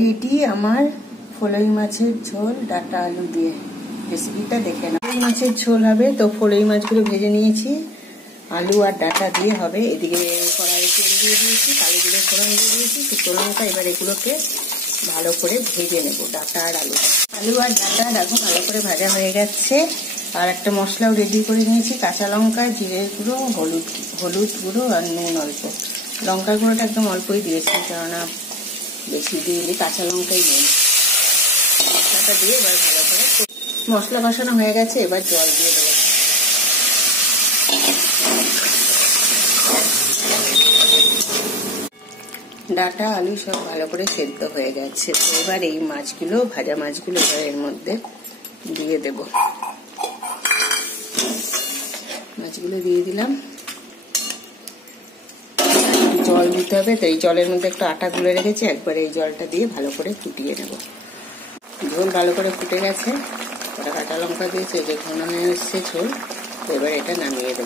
Ready আমার ফলই মাছের ঝোল ডাঁটা আলু দিয়ে। রেসিপিটা দেখে না। ফলই মাছের ঝোল হবে, তো ফলই মাছগুলো ভেজে নিয়েছি, আলু আর ডাঁটা দিয়ে হবে। এদিকে কড়াইয়ে তেল দিয়ে দিয়েছি, কালো জিরে ফোড়ন দিয়ে দিয়েছি, শুকনো লঙ্কা। এবার এগুলোকে ভালো করে ভেজে নেব, ডাঁটা আর আলু। আলু আর ডাঁটা দেখো ভালো করে ভাজা হয়ে গেছে। আর একটা মশলাও রেডি করে নিয়েছি, কাঁচা লঙ্কা, জিরের গুঁড়ো, হলুদ গুঁড়ো আর নুন অল্প। লঙ্কার গুঁড়োটা একদম অল্পই দিয়েছি, কেননা বেশি দিলে কাঁচা লঙ্কাই নেই। মশলাটা দিয়ে এবার ভালো করে মশলা কষানো হয়ে গেছে, এবার জল দিয়ে দেবো। ডাঁটা আলু সব ভালো করে সেদ্ধ হয়ে গেছে। এবার এই মাছগুলো, ভাজা মাছগুলো এবার এর মধ্যে দিয়ে দেব। মাছগুলো দিয়ে দিলাম। জল দিতে হবে, তো এই জলের মধ্যে একটু আটা গুলে রেখেছি, একবার এই জলটা দিয়ে ভালো করে ফুটিয়ে নেব। ঝোল ভালো করে ফুটে গেছে, কাঁচা লঙ্কা দিয়েছে, যে ঘন হয়ে এসছে ঝোল। এবার এটা নামিয়ে দেবো।